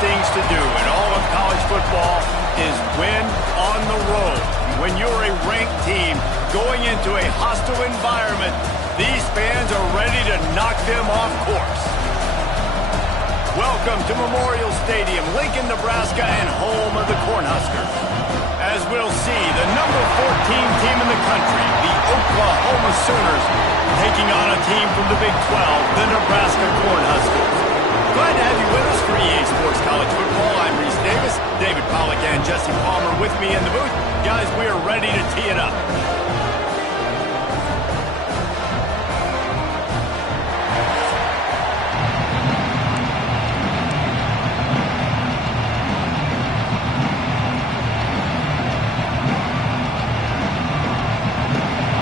things to do in all of college football is win on the road. When you're a ranked team going into a hostile environment, these fans are ready to knock them off course. Welcome to Memorial Stadium, Lincoln, Nebraska, and home of the Cornhuskers. As we'll see, the number 14 team in the country, the Oklahoma Sooners, taking on a team from the Big 12, the Nebraska Cornhuskers. Glad to have you with us for EA Sports College Football. I'm Reese Davis, David Pollack, and Jesse Palmer with me in the booth. Guys, we are ready to tee it up.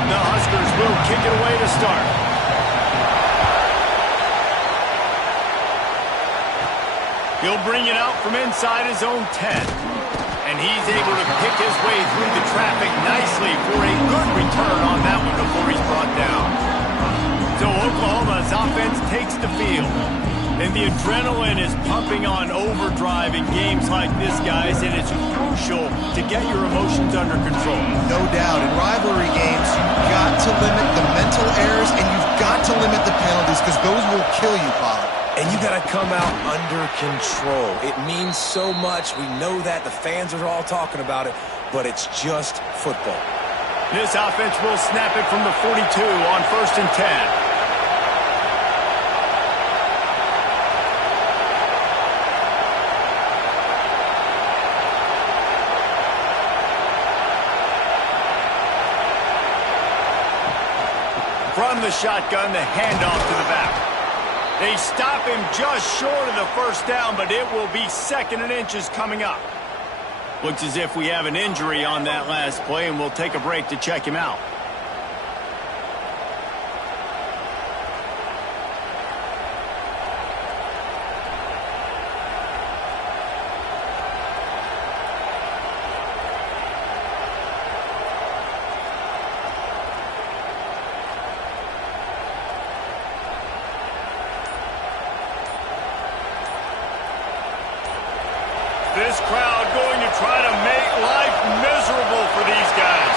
The Huskers will kick it away to start. He'll bring it out from inside his own 10. And he's able to pick his way through the traffic nicely for a good return on that one before he's brought down. So Oklahoma's offense takes the field. And the adrenaline is pumping on overdrive in games like this, guys, and it's crucial to get your emotions under control. No doubt. In rivalry games, you've got to limit the mental errors and you've got to limit the penalties because those will kill you, Pollack. And you got to come out under control. It means so much. We know that. The fans are all talking about it, but it's just football. This offense will snap it from the 42 on 1st and 10. From the shotgun, the handoff to the back. They stop him just short of the first down, but it will be 2nd and inches coming up. Looks as if we have an injury on that last play, and we'll take a break to check him out. This crowd going to try to make life miserable for these guys.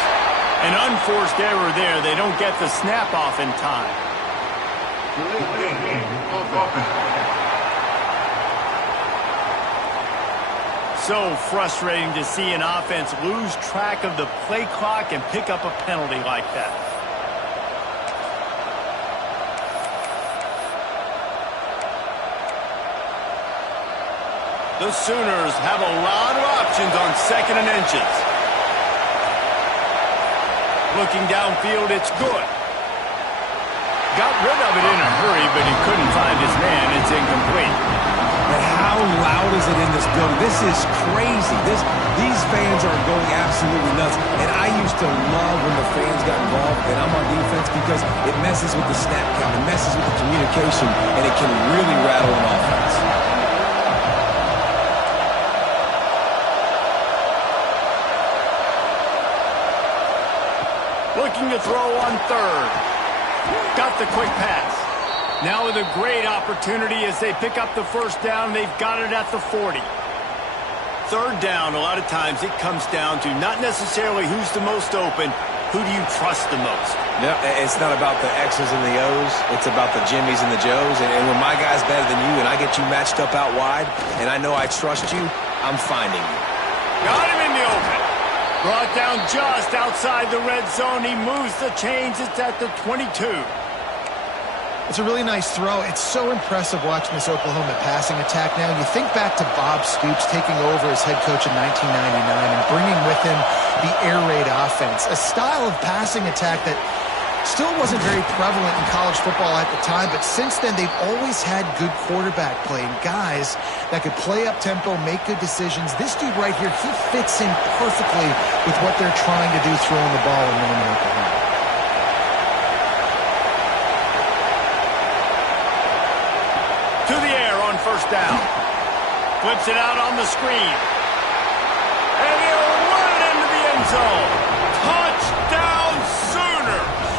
An unforced error there. They don't get the snap off in time. So frustrating to see an offense lose track of the play clock and pick up a penalty like that. The Sooners have a lot of options on 2nd and inches. Looking downfield, it's good. Got rid of it in a hurry, but he couldn't find his man. It's incomplete. But how loud is it in this building? This is crazy. These fans are going absolutely nuts. And I used to love when the fans got involved and I'm on defense because it messes with the snap count. It messes with the communication, and it can really rattle an offense. Looking to throw on 3rd. Got the quick pass. Now with a great opportunity as they pick up the first down. They've got it at the 40. 3rd down, a lot of times it comes down to not necessarily who's the most open, who do you trust the most? No, it's not about the X's and the O's. It's about the Jimmies and the Joes. And when my guy's better than you and I get you matched up out wide and I know I trust you, I'm finding you. Got him in the open. Brought down just outside the red zone. He moves the chains. It's at the 22. It's a really nice throw. It's so impressive watching this Oklahoma passing attack now. You think back to Bob Stoops taking over as head coach in 1999 and bringing with him the air raid offense, a style of passing attack that still wasn't very prevalent in college football at the time, but since then they've always had good quarterback play and guys that could play up tempo, make good decisions. This dude right here, he fits in perfectly with what they're trying to do throwing the ball in Norman, Oklahoma. To the air on 1st down. Flips it out on the screen. And he'll run it into the end zone. Touchdown, Sooners!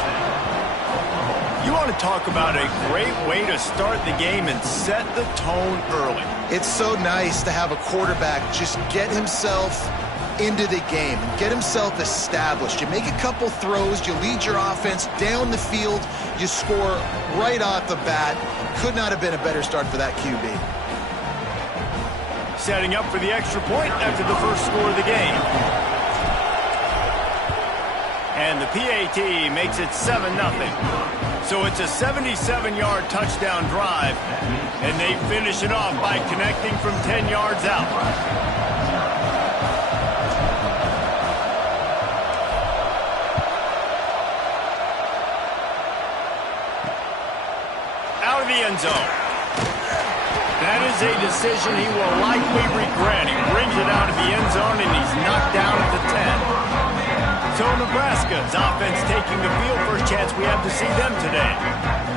You want to talk about a great way to start the game and set the tone early. It's so nice to have a quarterback just get himself into the game and get himself established. You make a couple throws, you lead your offense down the field, you score right off the bat. Could not have been a better start for that QB. Setting up for the extra point after the first score of the game. And the PAT makes it 7-0. So it's a 77-yard touchdown drive, and they finish it off by connecting from 10 yards out. Out of the end zone. That is a decision he will likely regret. He brings it out of the end zone, and he's knocked down at the 10. So Nebraska's offense taking the field. First chance we have to see them today.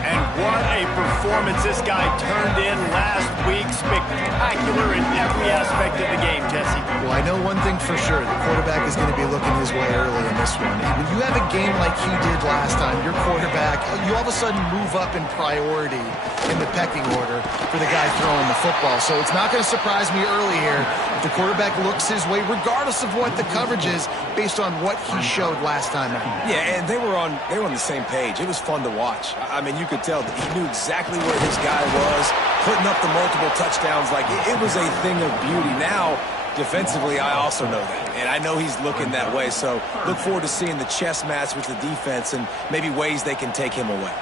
And what a performance this guy turned in last week. Spectacular in every aspect of the game, Jesse. Well, I know one thing for sure. The quarterback is going to be looking his way early in this one. When you have a game like he did last time, your quarterback, you all of a sudden move up in priority in the pecking order for the guy throwing the football. So it's not going to surprise me early here if the quarterback looks his way, regardless of what the coverage is, based on what he showed last time out. Yeah, and they were on the same page. It was fun to watch. I mean, you could tell that he knew exactly where his guy was, putting up the multiple touchdowns. Like, it was a thing of beauty. Now, defensively, I also know that. And I know he's looking that way. So look forward to seeing the chess match with the defense and maybe ways they can take him away.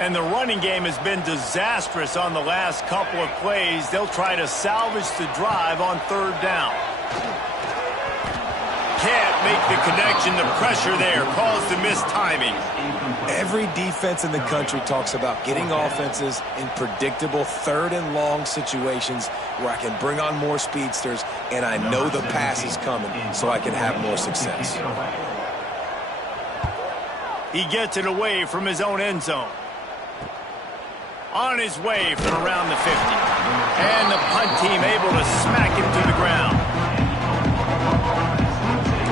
And the running game has been disastrous on the last couple of plays. They'll try to salvage the drive on third down. Can't make the connection. The pressure there caused the missed timing. Every defense in the country talks about getting offenses in predictable third and long situations where I can bring on more speedsters and I know the pass is coming so I can have more success. He gets it away from his own end zone. On his way from around the 50. And the punt team able to smack him to the ground.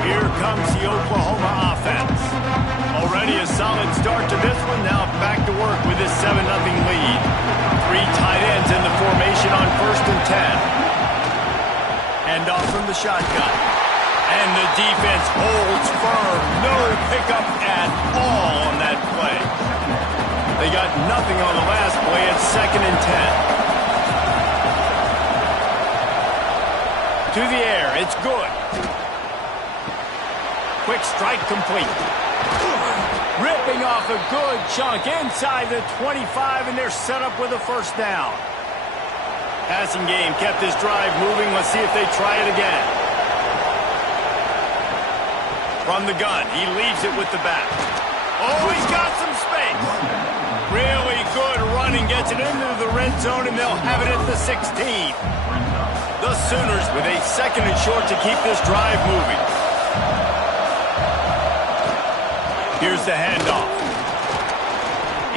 Here comes the Oklahoma offense. Already a solid start to this one. Now back to work with this 7-0 lead. 3 tight ends in the formation on 1st and 10. And off from the shotgun. And the defense holds firm. No pickup at all on that play. They got nothing on the last play. It's 2nd and 10. To the air. It's good. Quick strike complete. Ripping off a good chunk inside the 25, and they're set up with a first down. Passing game kept this drive moving. Let's see if they try it again. From the gun, he leaves it with the back. Oh, he's got some space. Really good running, gets it into the red zone, and they'll have it at the 16. The Sooners with a 2nd and short to keep this drive moving. Here's the handoff.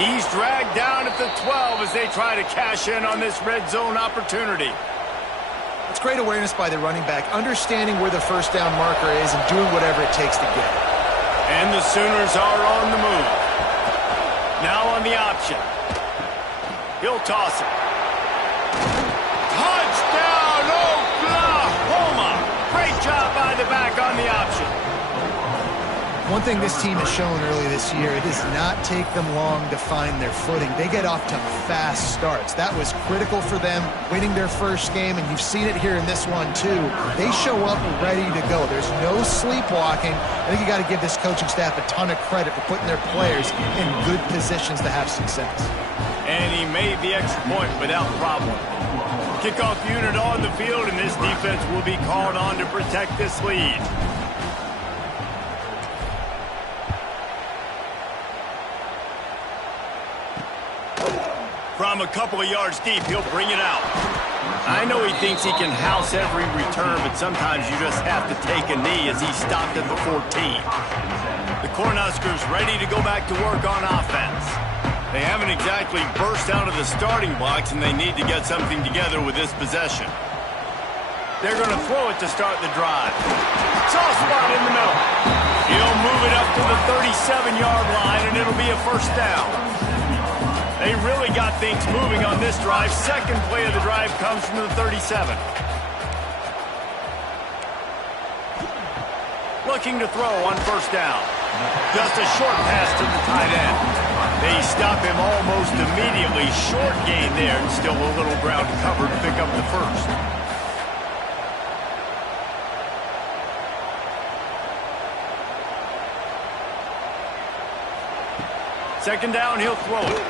He's dragged down at the 12 as they try to cash in on this red zone opportunity. It's great awareness by the running back, understanding where the first down marker is and doing whatever it takes to get it. And the Sooners are on the move. Now on the option. He'll toss it. Touchdown, Oklahoma! Great job by the back on the option. One thing this team has shown early this year, it does not take them long to find their footing. They get off to fast starts. That was critical for them, winning their first game, and you've seen it here in this one too. They show up ready to go. There's no sleepwalking. I think you got to give this coaching staff a ton of credit for putting their players in good positions to have success. And he made the extra point without problem. Kickoff unit on the field, and this defense will be called on to protect this lead. From a couple of yards deep, he'll bring it out. I know he thinks he can house every return, but sometimes you just have to take a knee as he stopped at the 14. The Cornhuskers ready to go back to work on offense. They haven't exactly burst out of the starting blocks, and they need to get something together with this possession. They're going to throw it to start the drive. Soft spot in the middle. He'll move it up to the 37-yard line, and it'll be a first down. They really got things moving on this drive. Second play of the drive comes from the 37. Looking to throw on first down. Just a short pass to the tight end. They stop him almost immediately. Short gain there, and still a little ground cover to pick up the first. Second down, he'll throw it.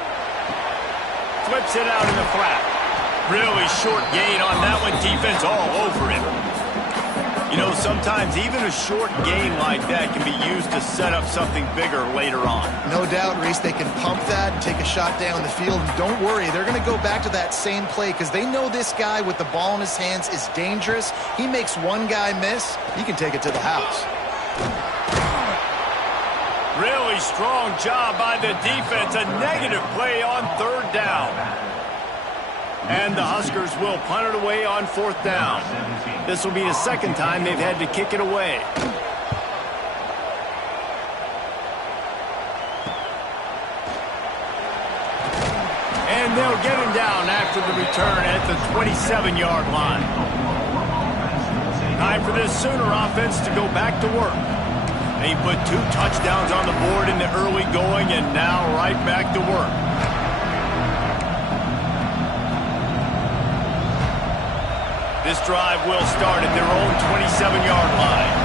Flips it out in the flat. Really short gain on that one. Defense all over him. You know, sometimes even a short gain like that can be used to set up something bigger later on. No doubt, Reese, they can pump that and take a shot down the field. And don't worry, they're going to go back to that same play because they know this guy with the ball in his hands is dangerous. He makes one guy miss, he can take it to the house. Really strong job by the defense. A negative play on third down. And the Huskers will punt it away on fourth down. This will be the second time they've had to kick it away. And they'll get him down after the return at the 27-yard line. Time for this Sooner offense to go back to work. They put 2 touchdowns on the board in the early going, and now right back to work. This drive will start at their own 27-yard line.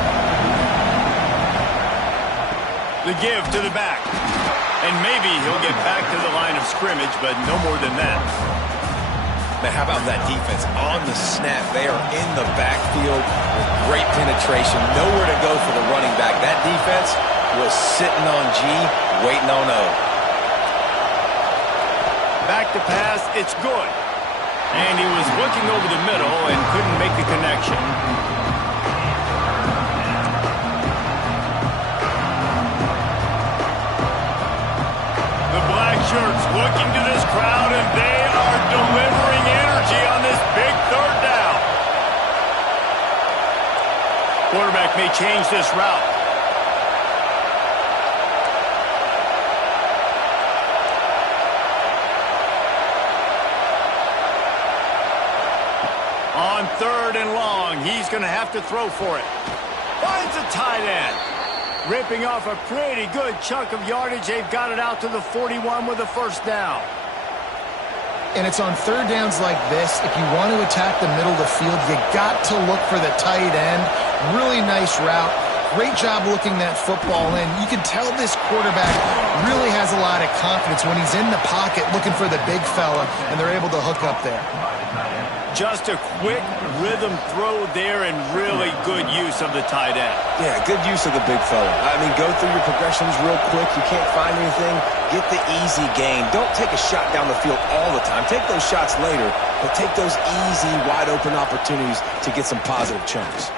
The give to the back. And maybe he'll get back to the line of scrimmage, but no more than that. Man, how about that defense on the snap? They are in the backfield with great penetration. Nowhere to go for the running back. That defense was sitting on G, waiting on O. Back to pass, it's good. And he was looking over the middle and couldn't make the connection. The black shirts looking to this crowd, and they are delivering energy on this big third down. Quarterback may change this route. On third and long, he's going to have to throw for it. Finds a tight end. Ripping off a pretty good chunk of yardage. They've got it out to the 41 with a first down. And it's on third downs like this. If you want to attack the middle of the field, you got to look for the tight end. Really nice route. Great job looking that football in. You can tell this quarterback really has a lot of confidence when he's in the pocket looking for the big fella, and they're able to hook up there. Just a quick rhythm throw there and really good use of the tight end. Yeah, good use of the big fella. I mean, go through your progressions real quick. You can't find anything. Get the easy gain. Don't take a shot down the field all the time. Take those shots later, but take those easy, wide-open opportunities to get some positive chunks.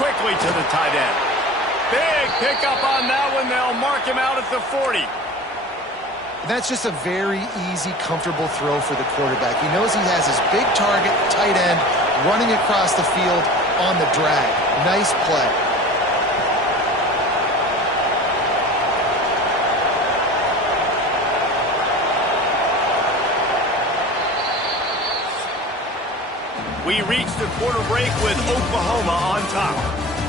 Quickly to the tight end. Big pickup on that one. They'll mark him out at the 40. That's just a very easy, comfortable throw for the quarterback. He knows he has his big target, tight end, running across the field on the drag. Nice play. We reached the quarter break with Oklahoma on top.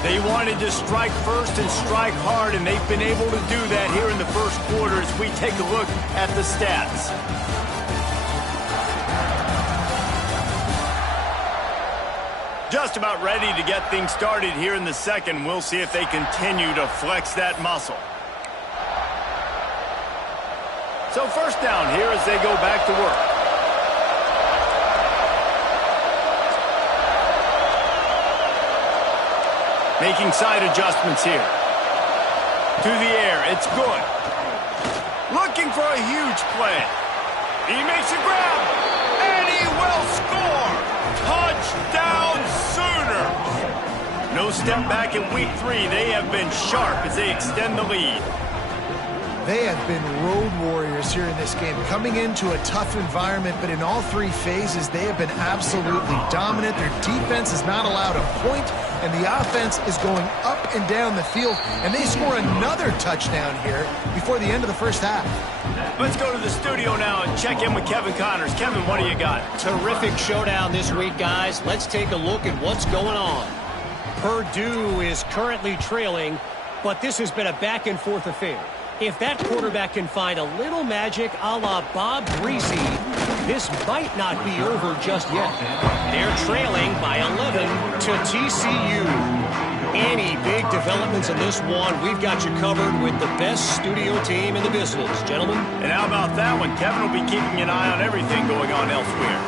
They wanted to strike first and strike hard, and they've been able to do that here in the first quarter as we take a look at the stats. Just about ready to get things started here in the second. We'll see if they continue to flex that muscle. So first down here as they go back to work. Making side adjustments here. To the air, it's good. Looking for a huge play. He makes a grab, and he will score. Touchdown Sooners. No step back in week 3. They have been sharp as they extend the lead. They have been road warriors here in this game, coming into a tough environment, but in all 3 phases, they have been absolutely dominant. Their defense is not allowed a point, and the offense is going up and down the field, and they score another touchdown here before the end of the first half. Let's go to the studio now and check in with Kevin Connors. Kevin, what do you got? Terrific showdown this week, guys. Let's take a look at what's going on. Purdue is currently trailing, but this has been a back-and-forth affair. If that quarterback can find a little magic a la Bob Greasy, this might not be over just yet. They're trailing by 11 to TCU. Any big developments in this one, we've got you covered with the best studio team in the business, gentlemen. And how about that one? Kevin will be keeping an eye on everything going on elsewhere.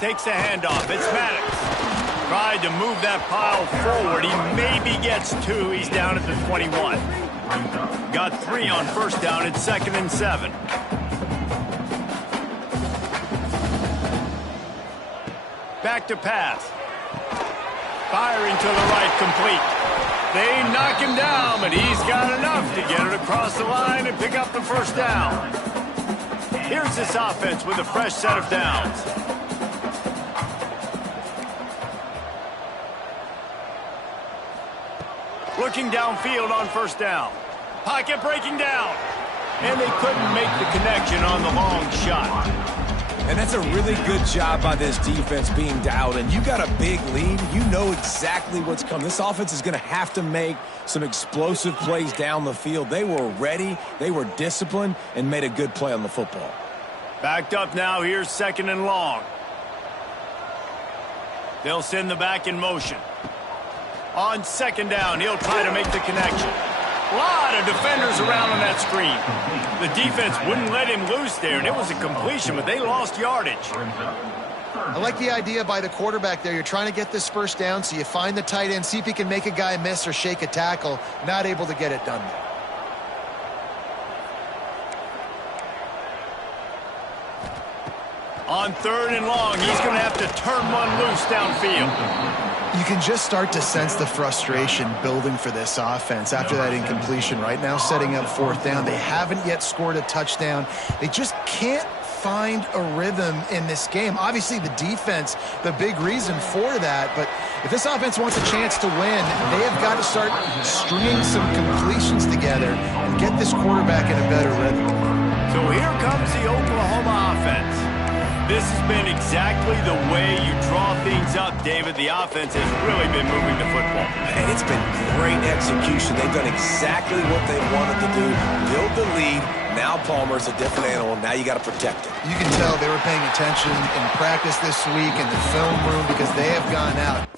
Takes the handoff. It's Maddox. Tried to move that pile forward. He maybe gets 2. He's down at the 21. Got 3 on first down. It's 2nd and 7. Back to pass. Firing to the right, complete. They knock him down, but he's got enough to get it across the line and pick up the first down. Here's this offense with a fresh set of downs. Looking downfield on first down. Pocket breaking down. And they couldn't make the connection on the long shot. And that's a really good job by this defense being dialed in. You got a big lead. You know exactly what's coming. This offense is going to have to make some explosive plays down the field. They were ready. They were disciplined and made a good play on the football. Backed up now. Here's 2nd and long. They'll send the back in motion. On 2nd down, he'll try to make the connection. A lot of defenders around on that screen. The defense wouldn't let him loose there, and it was a completion, but they lost yardage. I like the idea by the quarterback there. You're trying to get this first down, so you find the tight end, see if he can make a guy miss or shake a tackle. Not able to get it done. On 3rd and long, he's going to have to turn one loose downfield. You can just start to sense the frustration building for this offense after that incompletion. Right now, setting up 4th down. They haven't yet scored a touchdown. They just can't find a rhythm in this game. Obviously, the defense, the big reason for that. But if this offense wants a chance to win, they have got to start stringing some completions together and get this quarterback in a better rhythm. So here comes the Oklahoma offense. This has been exactly the way you draw things up, David. The offense has really been moving the football. And it's been great execution. They've done exactly what they wanted to do. Build the lead. Now Palmer's a different animal. Now you got to protect it. You can tell they were paying attention in practice this week in the film room because they have gone out.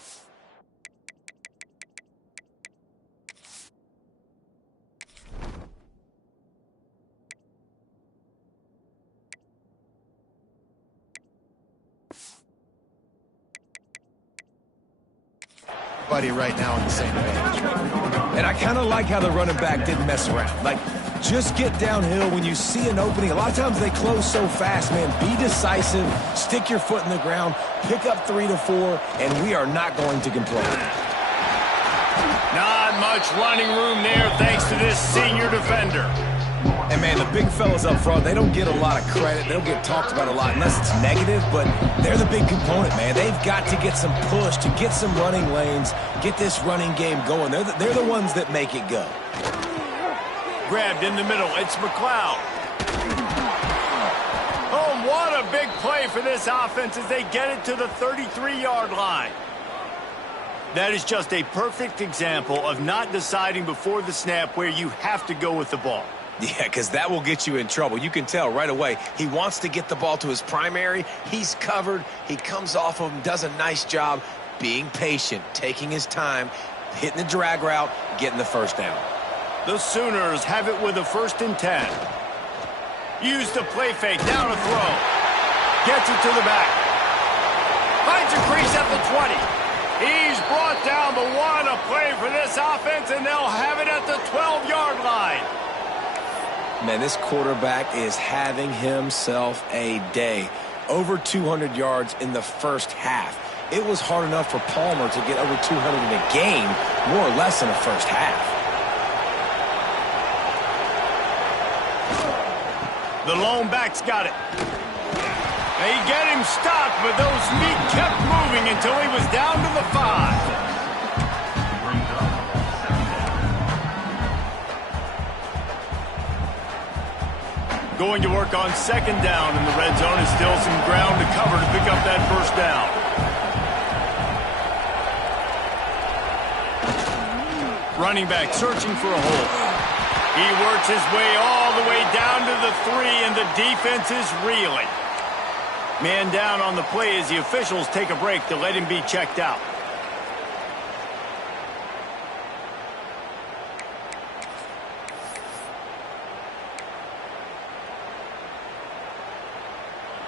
Right now on the same page. And I kind of like how the running back didn't mess around. Like, just get downhill when you see an opening. A lot of times they close so fast, man. Be decisive, stick your foot in the ground, pick up 3 to 4, and we are not going to complain. Not much running room there thanks to this senior defender. And, man, the big fellas up front, they don't get a lot of credit. They don't get talked about a lot unless it's negative, but they're the big component, man. They've got to get some push, to get some running lanes, get this running game going. They're the ones that make it go. Grabbed in the middle. It's McLeod. Oh, what a big play for this offense as they get it to the 33-yard line. That is just a perfect example of not deciding before the snap where you have to go with the ball. Yeah, because that will get you in trouble. You can tell right away he wants to get the ball to his primary. He's covered. He comes off of him, does a nice job being patient, taking his time, hitting the drag route, getting the first down. The Sooners have it with a 1st and 10. Use the play fake, down to throw. Gets it to the back. Finds a crease at the 20. He's brought down the 1, a play for this offense, and they'll have it at the 12-yard line. Man, this quarterback is having himself a day. Over 200 yards in the first half. It was hard enough for Palmer to get over 200 in a game, more or less in the first half. The lone back's got it. They get him stopped, but those feet kept moving until he was down to the 5. going to work on second down in the red zone, and still some ground to cover to pick up that first down. Running back searching for a hole. He works his way all the way down to the 3, and the defense is reeling. Man down on the play as the officials take a break to let him be checked out.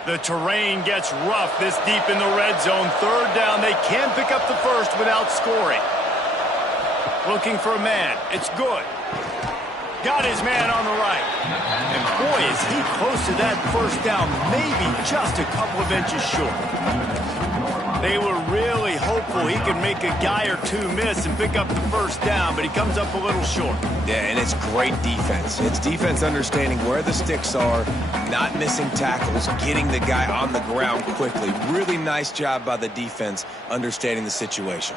The terrain gets rough this deep in the red zone. Third down, they can pick up the first without scoring. Looking for a man. It's good. Got his man on the right. And boy, is he close to that first down. Maybe just a couple of inches short. They were really hopeful he could make a guy or two miss and pick up the first down, but he comes up a little short. Yeah, and it's great defense. It's defense understanding where the sticks are, not missing tackles, getting the guy on the ground quickly. Really nice job by the defense understanding the situation.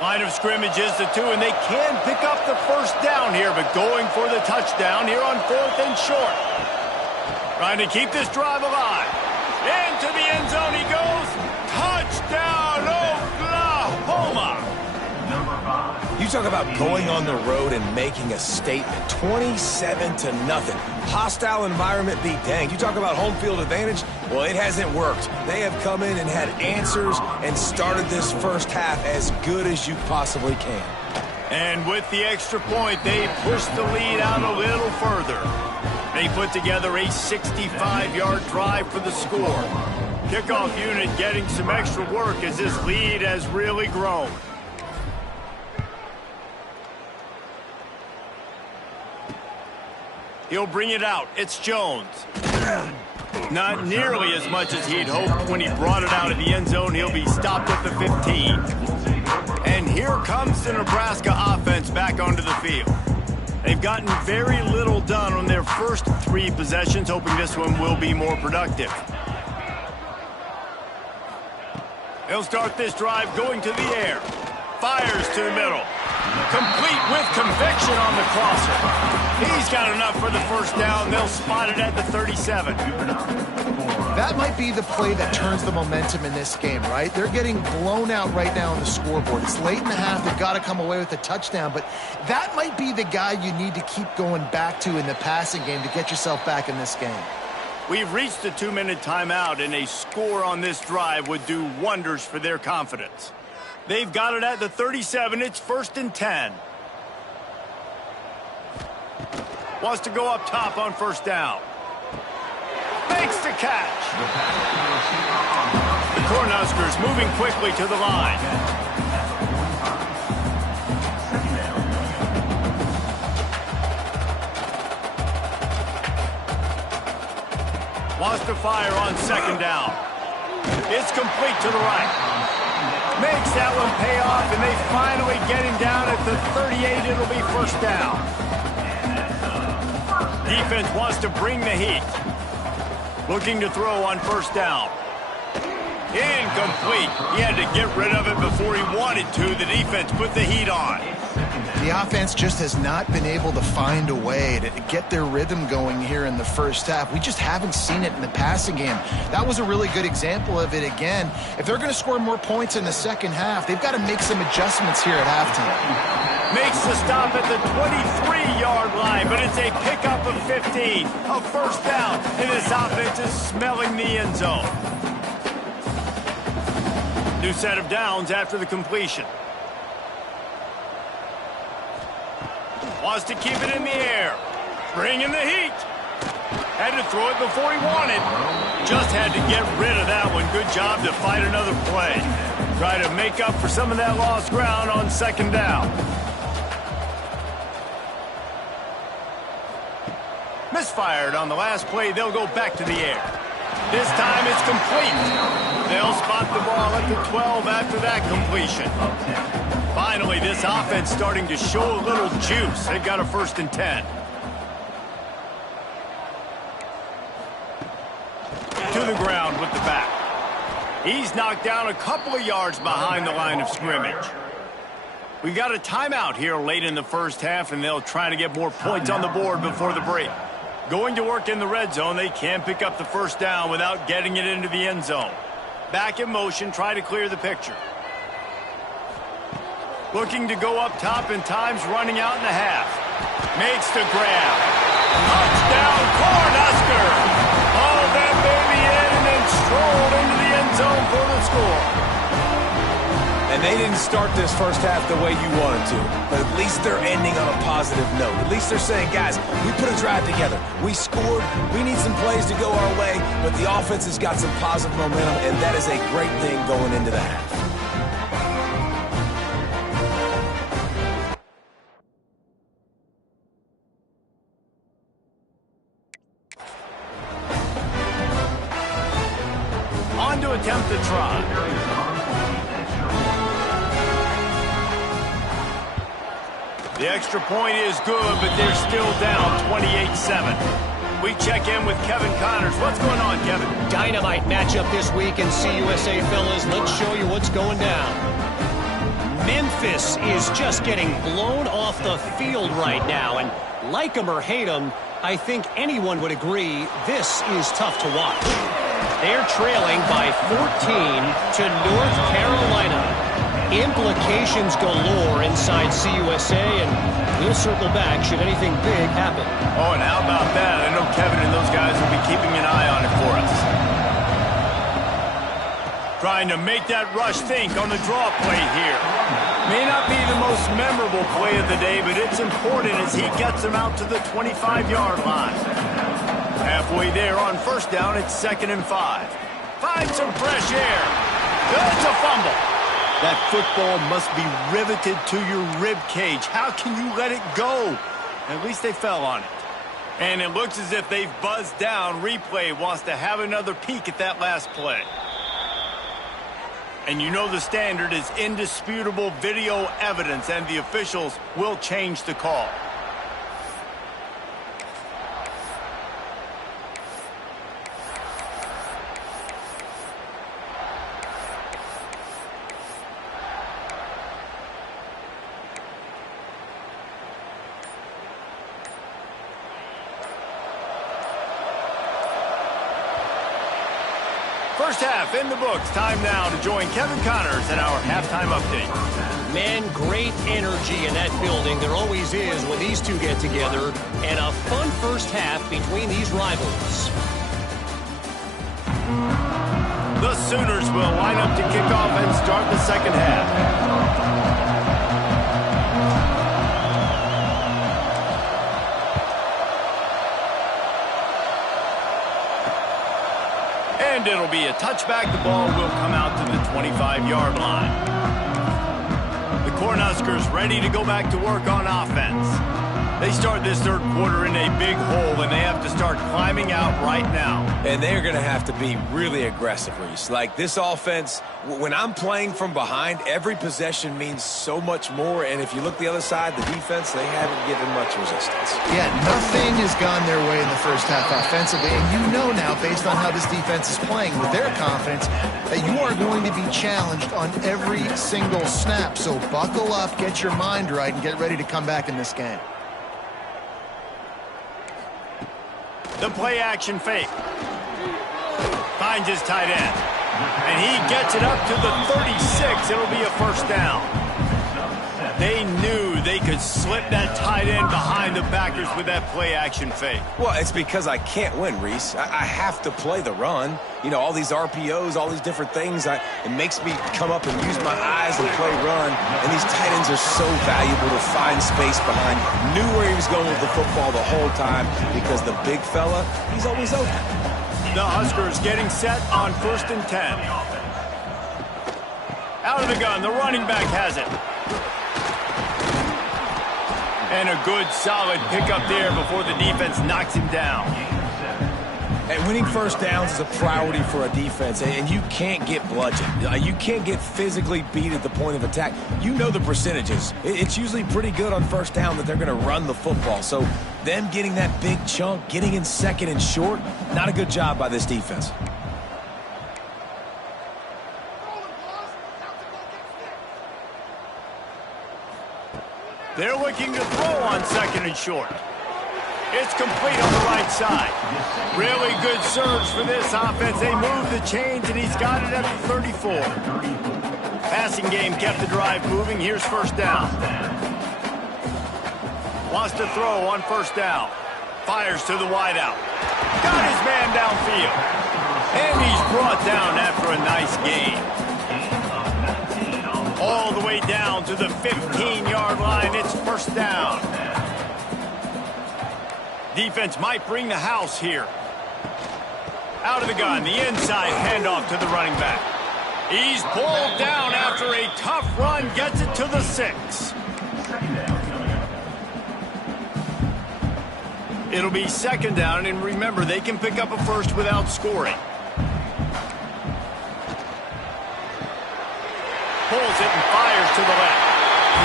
Line of scrimmage is the 2, and they can pick up the first down here, but going for the touchdown here on 4th and short. Trying to keep this drive alive. Into the end zone he goes. Touchdown, Oklahoma! You talk about going on the road and making a statement. 27-0. Hostile environment beat dang. You talk about home field advantage. Well, it hasn't worked. They have come in and had answers and started this first half as good as you possibly can. And with the extra point, they push the lead out a little further. They put together a 65-yard drive for the score. Kickoff unit getting some extra work as this lead has really grown. He'll bring it out. It's Jones. Not nearly as much as he'd hoped when he brought it out of the end zone. He'll be stopped at the 15. And here comes the Nebraska offense back onto the field. They've gotten very little done on their first 3 possessions, hoping this one will be more productive. He'll start this drive going to the air. Fires to the middle. Complete with conviction on the crosser. He's got enough for the first down. They'll spot it at the 37. That might be the play that turns the momentum in this game, right? They're getting blown out right now on the scoreboard. It's late in the half. They've got to come away with a touchdown, but that might be the guy you need to keep going back to in the passing game to get yourself back in this game. We've reached the 2-minute timeout, and a score on this drive would do wonders for their confidence. They've got it at the 37. It's 1st and 10. Wants to go up top on first down. Makes the catch. The Cornhuskers moving quickly to the line. Wants to fire on second down. It's complete to the right. Makes that one pay off, and they finally get him down at the 38. It'll be first down. Defense wants to bring the heat. Looking to throw on first down. Incomplete. He had to get rid of it before he wanted to. The defense put the heat on. The offense just has not been able to find a way to get their rhythm going here in the first half. We just haven't seen it in the passing game. That was a really good example of it again. If they're going to score more points in the second half, they've got to make some adjustments here at halftime. Makes the stop at the 23-yard line, but it's a pickup of 15. A first down, and this offense is smelling the end zone. New set of downs after the completion. Wants to keep it in the air. Bringing the heat. Had to throw it before he wanted. Just had to get rid of that one. Good job to fight another play. Try to make up for some of that lost ground on second down. Misfired on the last play. They'll go back to the air. This time it's complete. They'll spot the ball at the 12 after that completion. Finally, this offense starting to show a little juice. They've got a 1st and 10. To the ground with the back. He's knocked down a couple of yards behind the line of scrimmage. We've got a timeout here late in the first half, and they'll try to get more points on the board before the break. Going to work in the red zone, they can pick up the first down without getting it into the end zone. Back in motion, try to clear the picture. Looking to go up top, and time's running out in the half. Makes the grab. Touchdown, Cornhusker! All that baby in and then strolled into the end zone for the score. And they didn't start this first half the way you wanted to, but at least they're ending on a positive note. At least they're saying, guys, we put a drive together. We scored. We need some plays to go our way, but the offense has got some positive momentum, and that is a great thing going into the half. On to attempt the try. The extra point is good, but they're still down 28-7. We check in with Kevin Connors. What's going on, Kevin? Dynamite matchup this week in CUSA, fellas. Let's show you what's going down. Memphis is just getting blown off the field right now, and like them or hate them, I think anyone would agree this is tough to watch. They're trailing by 14 to North Carolina. Implications galore inside CUSA, and we'll circle back should anything big happen. Oh, and how about that? I know Kevin and those guys will be keeping an eye on it for us. Trying to make that rush think on the draw play here. May not be the most memorable play of the day, but it's important as he gets them out to the 25-yard line. Halfway there on first down, it's 2nd and 5. Find some fresh air. That's a fumble. That football must be riveted to your rib cage. How can you let it go? At least they fell on it. And it looks as if they've buzzed down. Replay wants to have another peek at that last play. And you know the standard is indisputable video evidence, and the officials will change the call. First half in the books. Time now to join Kevin Connors in our halftime update. Man, great energy in that building. There always is when these two get together. And a fun first half between these rivals. The Sooners will line up to kick off and start the second half. And it'll be a touchback. The ball will come out to the 25-yard line. The Cornhuskers ready to go back to work on offense. They start this third quarter in a big hole, and they have to start climbing out right now. And they're going to have to be really aggressive, Reese. Like, this offense, when I'm playing from behind, every possession means so much more. And if you look the other side, the defense, they haven't given much resistance. Yeah, nothing has gone their way in the first half offensively. And you know now, based on how this defense is playing, with their confidence, that you are going to be challenged on every single snap. So buckle up, get your mind right, and get ready to come back in this game. The play-action fake. Finds his tight end. And he gets it up to the 36. It'll be a first down. They knew they could slip that tight end behind the backers with that play-action fake. Well, it's because I can't win, Reese. I have to play the run. You know, all these RPOs, all these different things. It makes me come up and use my eyes and play run. And these tight ends are so valuable to find space behind. Knew where he was going with the football the whole time because the big fella, he's always open. The Huskers getting set on 1st and 10. Out of the gun, the running back has it. And a good, solid pickup there before the defense knocks him down. And winning first downs is a priority for a defense, and you can't get bludgeoned. You can't get physically beat at the point of attack. You know the percentages. It's usually pretty good on first down that they're going to run the football. So them getting that big chunk, getting in second and short, not a good job by this defense. They're looking to throw on 2nd and short. It's complete on the right side. Really good surge for this offense. They move the chains, and he's got it at the 34. Passing game kept the drive moving. Here's first down. Wants to throw on first down. Fires to the wideout. Got his man downfield. And he's brought down after a nice gain. All the way down to the 15-yard line. It's first down. Defense might bring the house here. Out of the gun, the inside handoff to the running back. He's pulled down after a tough run, gets it to the 6. It'll be second down, and remember, they can pick up a first without scoring. Pulls it and fires to the left.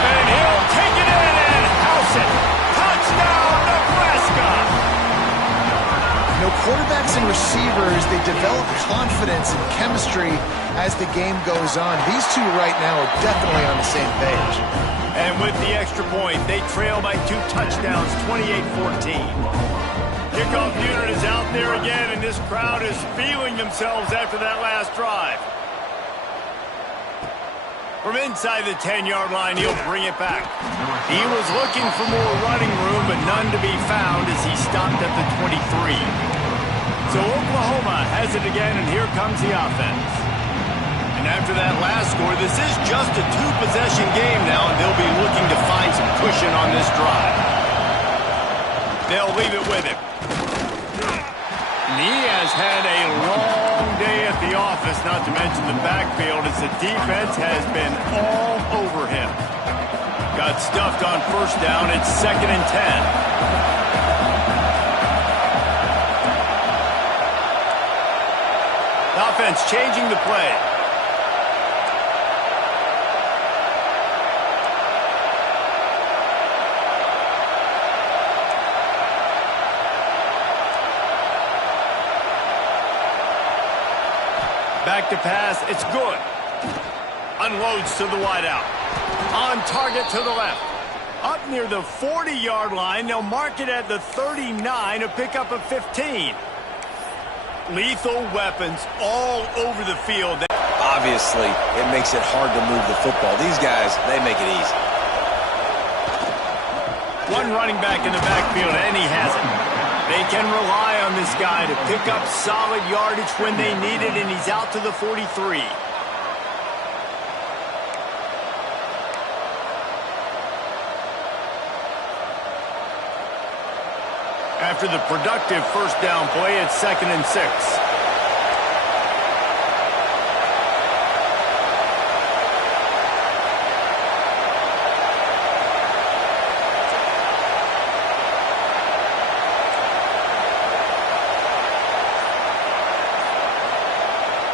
And he'll take it in and house it. Touchdown, Nebraska! You know, quarterbacks and receivers, they develop confidence and chemistry as the game goes on. These two right now are definitely on the same page. And with the extra point, they trail by 2 touchdowns, 28-14. Kickoff unit is out there again, and this crowd is feeling themselves after that last drive. From inside the 10-yard line, he'll bring it back. He was looking for more running room, but none to be found as he stopped at the 23. So Oklahoma has it again, and here comes the offense. And after that last score, this is just a 2-possession game now, and they'll be looking to find some cushion on this drive. They'll leave it with him. And he has had a long day at the office, not to mention the backfield, as the defense has been all over him. Got stuffed on first down. It's 2nd and 10. The offense changing the play. Back to pass, it's good. Unloads to the wideout. On target to the left. Up near the 40-yard line, they'll mark it at the 39 to pick up a 15. Lethal weapons all over the field. Obviously, it makes it hard to move the football. These guys, they make it easy. One running back in the backfield, and he has it. They can rely on this guy to pick up solid yardage when they need it, and he's out to the 43. After the productive first down play, it's 2nd and 6.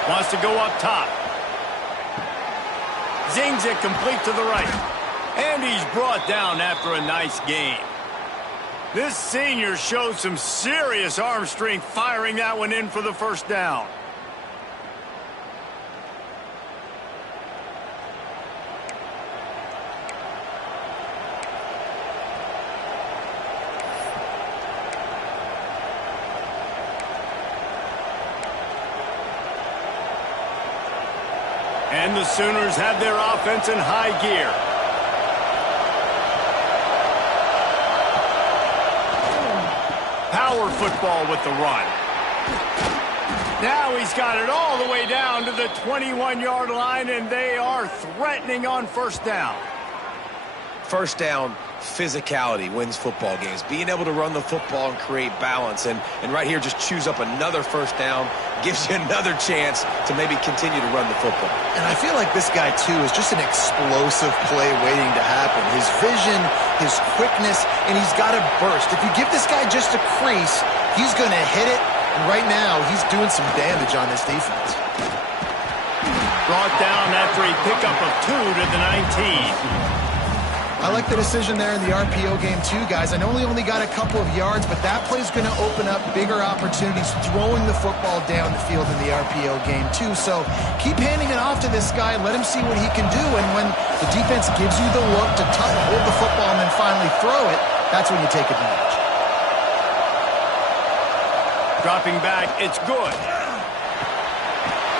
Wants to go up top. Zings it complete to the right. And he's brought down after a nice gain. This senior shows some serious arm strength firing that one in for the first down. And the Sooners have their offense in high gear. Power football with the run. Now he's got it all the way down to the 21-yard line, and they are threatening on first down. First down, physicality wins football games. Being able to run the football and create balance. And right here, just choose up another first down. Gives you another chance to maybe continue to run the football. And I feel like this guy, too, is just an explosive play waiting to happen. His vision, his quickness, and he's got a burst. If you give this guy just a crease, he's going to hit it. And right now, he's doing some damage on this defense. Brought down after a pickup of 2 to the 19. I like the decision there in the RPO game too, guys. I know he only got a couple of yards, but that play's going to open up bigger opportunities throwing the football down the field in the RPO game too. So keep handing it off to this guy. Let him see what he can do. And when the defense gives you the look to hold the football and then finally throw it, that's when you take advantage. Dropping back, it's good.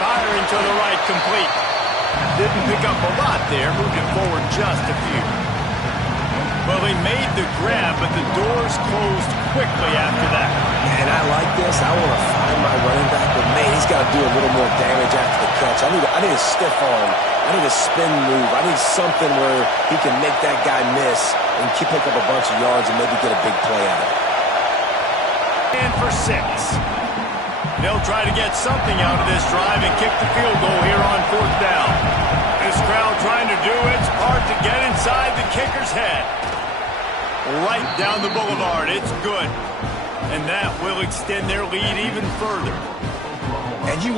Firing to the right, complete. Didn't pick up a lot there, moved it forward just a few. Well, they made the grab, but the doors closed quickly after that. And I like this. I want to find my running back, but man, he's got to do a little more damage after the catch. I need a stiff arm. I need a spin move. I need something where he can make that guy miss and pick up a bunch of yards and maybe get a big play out of it. And for 6. They'll try to get something out of this drive and kick the field goal here on 4th down. This crowd trying to do its part to get inside the kicker's head. Right down the boulevard. It's good. And that will extend their lead even further. And you